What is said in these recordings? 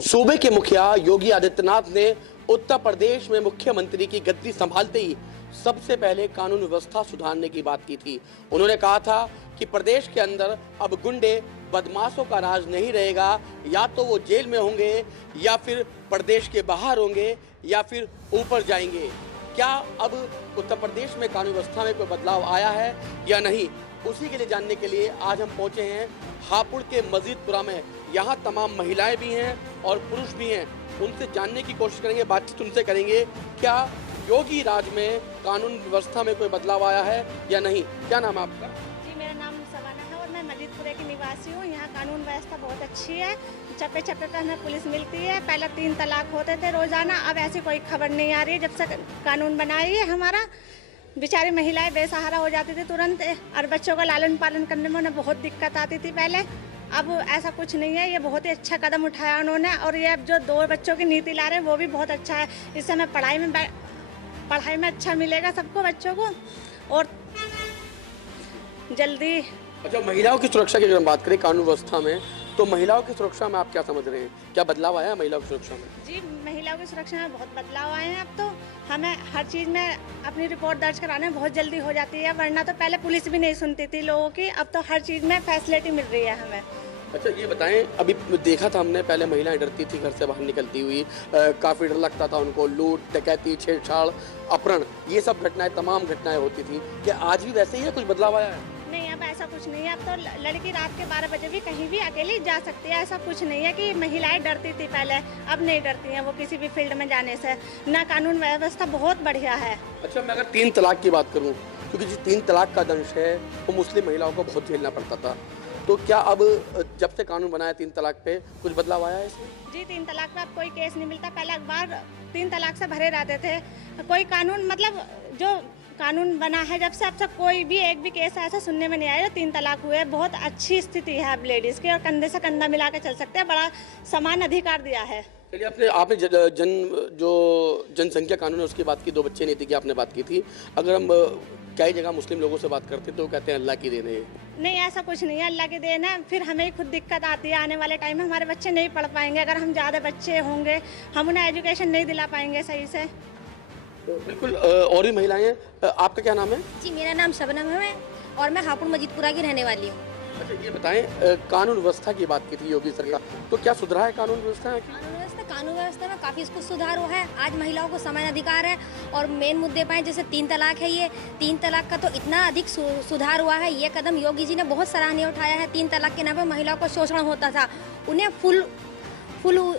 सूबे के मुखिया योगी आदित्यनाथ ने उत्तर प्रदेश में मुख्यमंत्री की गद्दी संभालते ही सबसे पहले कानून व्यवस्था सुधारने की बात की थी। उन्होंने कहा था कि प्रदेश के अंदर अब गुंडे बदमाशों का राज नहीं रहेगा, या तो वो जेल में होंगे या फिर प्रदेश के बाहर होंगे या फिर ऊपर जाएंगे। क्या अब उत्तर प्रदेश में कानून व्यवस्था में कोई बदलाव आया है या नहीं, उसी के लिए जानने के लिए आज हम पहुंचे हैं हापुड़ के मजीदपुरा में। यहाँ तमाम महिलाएं भी हैं और पुरुष भी हैं, उनसे जानने की कोशिश करेंगे, बातचीत उनसे करेंगे क्या योगी राज में कानून व्यवस्था में कोई बदलाव आया है या नहीं। क्या नाम है आपका? जी, मेरा नाम सवाना है और मैं मजीदपुरे की निवासी हूँ। यहाँ कानून व्यवस्था बहुत अच्छी है, चप्पे चप्पे पर हमें पुलिस मिलती है। पहले 3 तलाक होते थे रोजाना, अब ऐसी कोई खबर नहीं आ रही है। जब से कानून बनाई है हमारा, बेचारी महिलाएं बेसहारा हो जाती थी तुरंत, और बच्चों का लालन पालन करने में उन्हें बहुत दिक्कत आती थी पहले। अब ऐसा कुछ नहीं है, ये बहुत ही अच्छा कदम उठाया उन्होंने। और ये अब जो 2 बच्चों की नीति ला रहे हैं वो भी बहुत अच्छा है। इससे हमें पढ़ाई में अच्छा मिलेगा सबको, बच्चों को, और जल्दी। अच्छा, महिलाओं की सुरक्षा की अगर हम बात करें कानून व्यवस्था में, तो महिलाओं की सुरक्षा में आप क्या समझ रहे हैं? क्या बदलाव आया है महिलाओं की सुरक्षा में? जी, महिलाओं की सुरक्षा में बहुत बदलाव आए हैं। अब तो हमें हर चीज़ में अपनी रिपोर्ट दर्ज कराने में बहुत जल्दी हो जाती है, वरना तो पहले पुलिस भी नहीं सुनती थी लोगों की। अब तो हर चीज़ में फैसिलिटी मिल रही है हमें। अच्छा, ये बताएं, अभी देखा था हमने पहले महिलाएं डरती थी घर से बाहर निकलती हुई, काफ़ी डर लगता था उनको, लूट डकैती छेड़छाड़ अपहरण ये सब घटनाएं, तमाम घटनाएं होती थी। क्या आज भी वैसे ही है, कुछ बदलाव आया है? नहीं, अब ऐसा कुछ नहीं है। अब तो लड़की रात के 12 बजे भी कहीं भी अकेली जा सकती है। ऐसा कुछ नहीं है कि महिलाएं डरती थी पहले, अब नहीं डरती हैं वो किसी भी फील्ड में जाने से। ना, कानून व्यवस्था बहुत बढ़िया है। अच्छा, मैं अगर 3 तलाक की बात करूं, क्योंकि जो 3 तलाक का दंश है वो मुस्लिम महिलाओं को बहुत झेलना पड़ता था, तो क्या अब जब से कानून बनाया 3 तलाक पे कुछ बदलाव आया है इसमें? जी, 3 तलाक पे अब कोई केस नहीं मिलता। पहले अखबार 3 तलाक से भरे रहते थे। कोई कानून, मतलब जो कानून बना है जब से, अब तक कोई भी एक भी केस ऐसा सुनने में नहीं आया। 3 तलाक हुए, बहुत अच्छी स्थिति है अब लेडीज़ की, और कंधे से कंधा मिला के चल सकते हैं। बड़ा समान अधिकार दिया है। चलिए, आपने जनसंख्या कानून है उसकी बात की, 2 बच्चे नीति की आपने बात की थी। अगर हम कई जगह मुस्लिम लोगों से बात करते तो वो कहते हैं अल्लाह की देन है। नहीं, ऐसा कुछ नहीं है, अल्लाह की देन है। फिर हमें ही खुद दिक्कत आती है। आने वाले टाइम में हमारे बच्चे नहीं पढ़ पाएंगे। अगर हम ज़्यादा बच्चे होंगे, हम उन्हें एजुकेशन नहीं दिला पाएंगे सही से। तो बिल्कुल, और भी महिलाएं हैं। आपका क्या नाम है? जी, मेरा नाम शबनम है और मैं हापुड़ मजीदपुरा की रहने वाली हूँ। अच्छा, ये बताएं, कानून व्यवस्था की बात की थी योगी सरकार, तो क्या सुधरा है कानून व्यवस्था? कानून व्यवस्था में काफ़ी कुछ सुधार हुआ है। आज महिलाओं को समान अधिकार है, और मेन मुद्दे पाए जैसे 3 तलाक है, ये 3 तलाक का तो इतना अधिक सुधार हुआ है। ये कदम योगी जी ने बहुत सराहनीय उठाया है। 3 तलाक के नाम पर महिलाओं को शोषण होता था, उन्हें फुल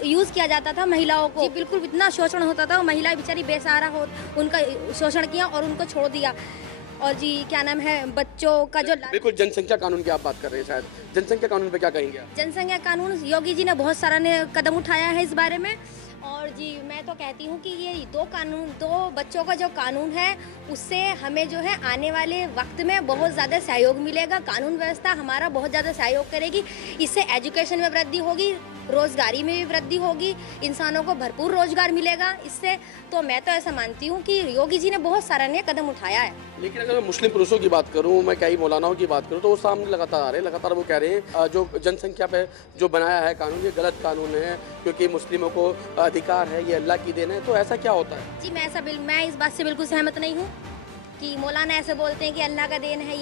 यूज़ किया जाता था महिलाओं को। जी बिल्कुल, इतना शोषण होता था, महिलाएं बेचारी बेसहारा हो, उनका शोषण किया और उनको छोड़ दिया। और जी क्या नाम है, बच्चों का जो बिल्कुल जनसंख्या कानून की आप बात कर रहे हैं, शायद जनसंख्या कानून पे क्या कहेंगे आप? जनसंख्या कानून योगी जी ने बहुत सराहनीय कदम उठाया है इस बारे में। और जी मैं तो कहती हूँ कि ये 2 बच्चों का जो कानून है, उससे हमें जो है आने वाले वक्त में बहुत ज़्यादा सहयोग मिलेगा। कानून व्यवस्था हमारा बहुत ज़्यादा सहयोग करेगी। इससे एजुकेशन में वृद्धि होगी, रोजगारी में भी वृद्धि होगी, इंसानों को भरपूर रोजगार मिलेगा इससे। तो मैं तो ऐसा मानती हूँ कि योगी जी ने बहुत सराहनीय कदम उठाया है। लेकिन अगर मैं मुस्लिम पुरुषों की बात करूँ, मैं कई मौलानाओं की बात करूँ, तो वो सामने लगातार आ रहे हैं, लगातार वो कह रहे हैं जो जनसंख्या पे जो बनाया है कानून, ये गलत कानून है, क्योंकि मुस्लिमों को अधिकार है, ये अल्लाह की देन है। तो ऐसा क्या होता है? जी मैं इस बात से बिल्कुल सहमत नहीं हूँ कि मौलाना ऐसे बोलते हैं कि अल्लाह का देन है।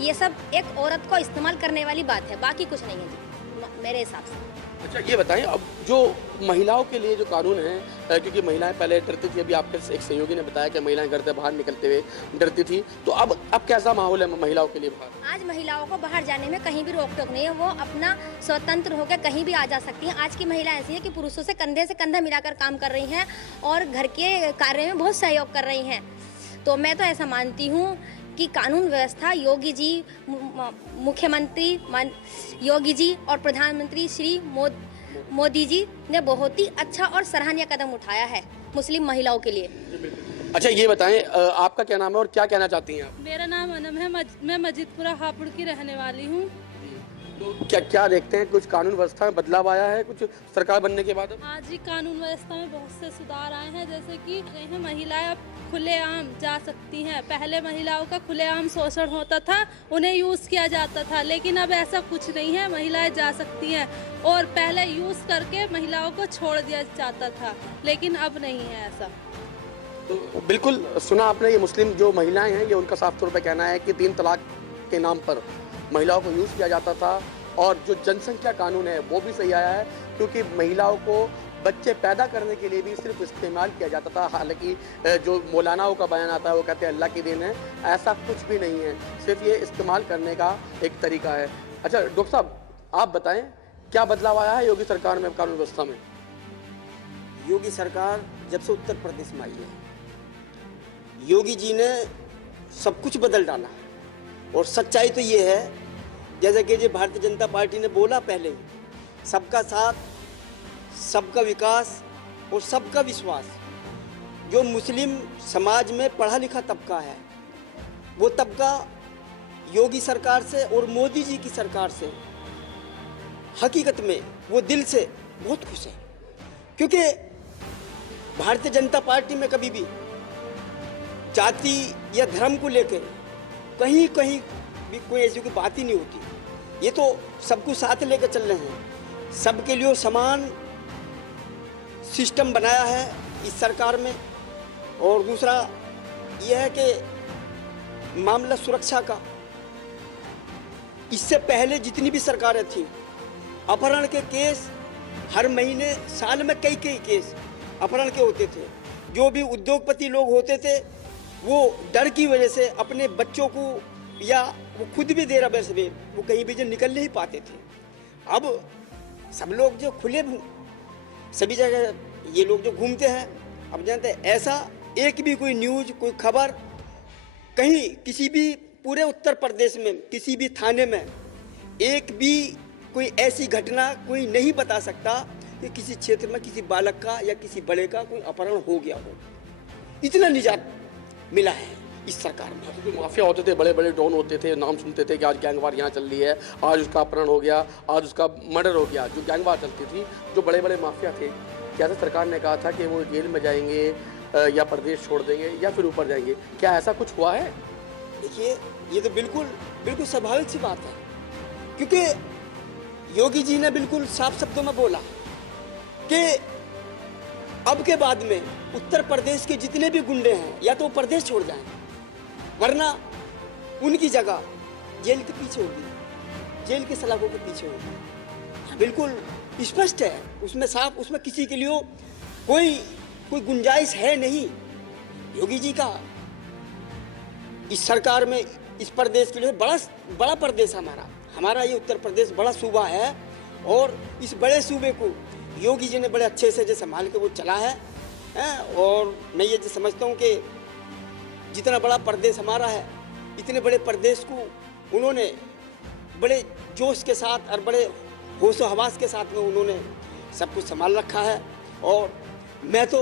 ये सब एक औरत को इस्तेमाल करने वाली बात है, बाकी कुछ नहीं है जी मेरे हिसाब से। अच्छा, ये बताएं, अब जो महिलाओं के लिए जो कानून है, क्योंकि महिलाएं पहले डरती थी, अभी आपके एक सहयोगी ने बताया कि महिलाएं घर से बाहर निकलते हुए डरती थी, तो अब कैसा माहौल है महिलाओं के लिए बाहर? आज महिलाओं को बाहर जाने में कहीं भी रोक टोक नहीं है, वो अपना स्वतंत्र होकर कहीं भी आ जा सकती हैं। आज की महिला ऐसी है कि पुरुषों से कंधे मिलाकर काम कर रही हैं और घर के कार्य में बहुत सहयोग कर रही हैं। तो मैं तो ऐसा मानती हूँ कि कानून व्यवस्था योगी जी, मुख्यमंत्री योगी जी और प्रधानमंत्री श्री मोदी जी ने बहुत ही अच्छा और सराहनीय कदम उठाया है मुस्लिम महिलाओं के लिए। अच्छा, ये बताएं, आपका क्या नाम है और क्या कहना चाहती हैं आप? मेरा नाम अनम है, मैं मजीदपुरा हापुड़ की रहने वाली हूँ। तो क्या क्या देखते हैं, कुछ कानून व्यवस्था में बदलाव आया है कुछ सरकार बनने के बाद? आज ही कानून व्यवस्था में बहुत से सुधार आए हैं, जैसे कि महिलाएं अब खुलेआम जा सकती हैं। पहले महिलाओं का खुलेआम शोषण होता था, उन्हें यूज़ किया जाता था, लेकिन अब ऐसा कुछ नहीं है, महिलाएं जा सकती हैं। और पहले यूज़ करके महिलाओं को छोड़ दिया जाता था, लेकिन अब नहीं है ऐसा। तो बिल्कुल सुना आपने, ये मुस्लिम जो महिलाएं हैं, ये उनका साफ तौर पे कहना है कि 3 तलाक के नाम पर महिलाओं को यूज़ किया जाता था। और जो जनसंख्या कानून है वो भी सही आया है, क्योंकि महिलाओं को बच्चे पैदा करने के लिए भी सिर्फ इस्तेमाल किया जाता था। हालांकि जो मौलानाओं का बयान आता है वो कहते हैं अल्लाह की देन है, ऐसा कुछ भी नहीं है, सिर्फ ये इस्तेमाल करने का एक तरीका है। अच्छा डॉक्टर साहब, आप बताएं क्या बदलाव आया है योगी सरकार में कानून व्यवस्था में? योगी सरकार जब से उत्तर प्रदेश में आई है, योगी जी ने सब कुछ बदल डाला। और सच्चाई तो ये है, जैसा कि जो भारतीय जनता पार्टी ने बोला पहले, सबका साथ, सबका विकास और सबका विश्वास। जो मुस्लिम समाज में पढ़ा लिखा तबका है, वो तबका योगी सरकार से और मोदी जी की सरकार से हकीकत में वो दिल से बहुत खुश है। क्योंकि भारतीय जनता पार्टी में कभी भी जाति या धर्म को लेकर कहीं कहीं भी कोई ऐसी कोई बात ही नहीं होती। ये तो सबको साथ लेकर चल रहे हैं, सबके लिए समान सिस्टम बनाया है इस सरकार में। और दूसरा यह है कि मामला सुरक्षा का, इससे पहले जितनी भी सरकारें थी, अपहरण के केस हर महीने साल में कई केस अपहरण के होते थे। जो भी उद्योगपति लोग होते थे वो डर की वजह से अपने बच्चों को, या वो खुद भी देर अबेर से वो कहीं भी जो निकल नहीं पाते थे। अब सब लोग जो खुले सभी जगह ये लोग जो घूमते हैं, अब जानते हैं ऐसा एक भी कोई न्यूज़, कोई खबर कहीं किसी भी पूरे उत्तर प्रदेश में किसी भी थाने में एक भी कोई ऐसी घटना कोई नहीं बता सकता कि किसी क्षेत्र में किसी बालक का या किसी बड़े का कोई अपहरण हो गया हो। इतना निजात मिला है इस सरकार में। जो माफिया होते थे, बड़े बड़े डॉन होते थे, नाम सुनते थे कि आज गैंगवार यहाँ चल रही है, आज उसका अपहरण हो गया, आज उसका मर्डर हो गया। जो गैंगवार चलती थी, जो बड़े बड़े माफिया थे, क्या सरकार ने कहा था कि वो जेल में जाएंगे या प्रदेश छोड़ देंगे या फिर ऊपर जाएंगे? क्या ऐसा कुछ हुआ है? देखिए, ये तो बिल्कुल स्वाभाविक सी बात है, क्योंकि योगी जी ने बिल्कुल साफ शब्दों में बोला कि अब के बाद में उत्तर प्रदेश के जितने भी गुंडे हैं या तो वो प्रदेश छोड़ जाएं, वरना उनकी जगह जेल के पीछे होगी, जेल के सलाखों के पीछे होगी। बिल्कुल स्पष्ट है उसमें, साफ उसमें किसी के लिए कोई गुंजाइश है नहीं। योगी जी का इस सरकार में इस प्रदेश के लिए बड़ा प्रदेश हमारा ये उत्तर प्रदेश बड़ा सूबा है, और इस बड़े सूबे को योगी जी ने बड़े अच्छे से जो संभाल के वो चला है। और मैं ये जो समझता हूँ कि जितना बड़ा प्रदेश हमारा है, इतने बड़े प्रदेश को उन्होंने बड़े जोश के साथ और बड़े होशो हवास के साथ में उन्होंने सब कुछ संभाल रखा है। और मैं तो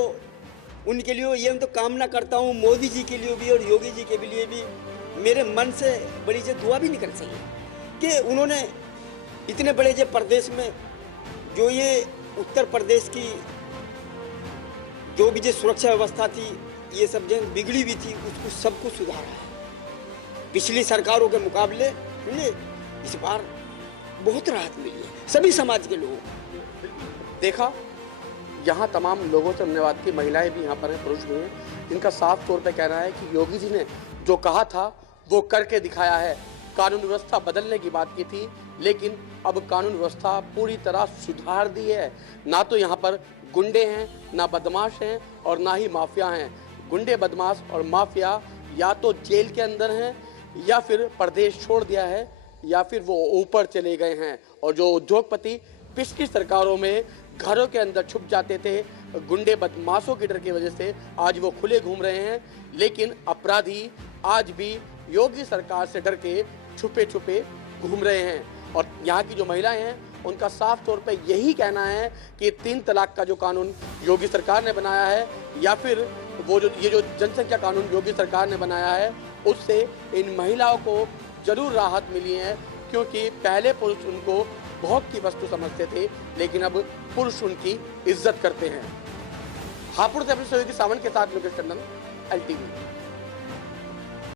उनके लिए ये तो कामना करता हूँ, मोदी जी के लिए भी और योगी जी के लिए भी मेरे मन से बड़ी जो दुआ भी निकल चाहिए कि उन्होंने इतने बड़े जो प्रदेश में जो ये उत्तर प्रदेश की जो भी जो सुरक्षा व्यवस्था थी, ये सब जो बिगड़ी हुई थी, उसको सब कुछ सुधारा है। पिछली सरकारों के मुकाबले इस बार बहुत राहत मिली है सभी समाज के लोगों को। देखा, यहाँ तमाम लोगों से हमने बात की, महिलाएं भी यहाँ पर हैं, पुरुष भी हैं, जिनका साफ तौर पे कहना है कि योगी जी ने जो कहा था वो करके दिखाया है। कानून व्यवस्था बदलने की बात की थी, लेकिन अब कानून व्यवस्था पूरी तरह सुधार दी है। ना तो यहाँ पर गुंडे हैं, ना बदमाश हैं और ना ही माफिया हैं। गुंडे, बदमाश और माफिया या तो जेल के अंदर हैं, या फिर प्रदेश छोड़ दिया है, या फिर वो ऊपर चले गए हैं। और जो उद्योगपति पिछली सरकारों में घरों के अंदर छुप जाते थे गुंडे बदमाशों के डर की वजह से, आज वो खुले घूम रहे हैं। लेकिन अपराधी आज भी योगी सरकार से डर के छुपे छुपे घूम रहे हैं। और यहाँ की जो महिलाएं हैं, उनका साफ तौर पे यही कहना है कि 3 तलाक का जो कानून योगी सरकार ने बनाया है, या फिर वो ये जो जनसंख्या कानून योगी सरकार ने बनाया है, उससे इन महिलाओं को जरूर राहत मिली है। क्योंकि पहले पुरुष उनको बहुत की वस्तु समझते थे, लेकिन अब पुरुष उनकी इज्जत करते हैं। हापुड़ से अपने सहयोगी सावन के साथ मुकेश टंडन, LTV।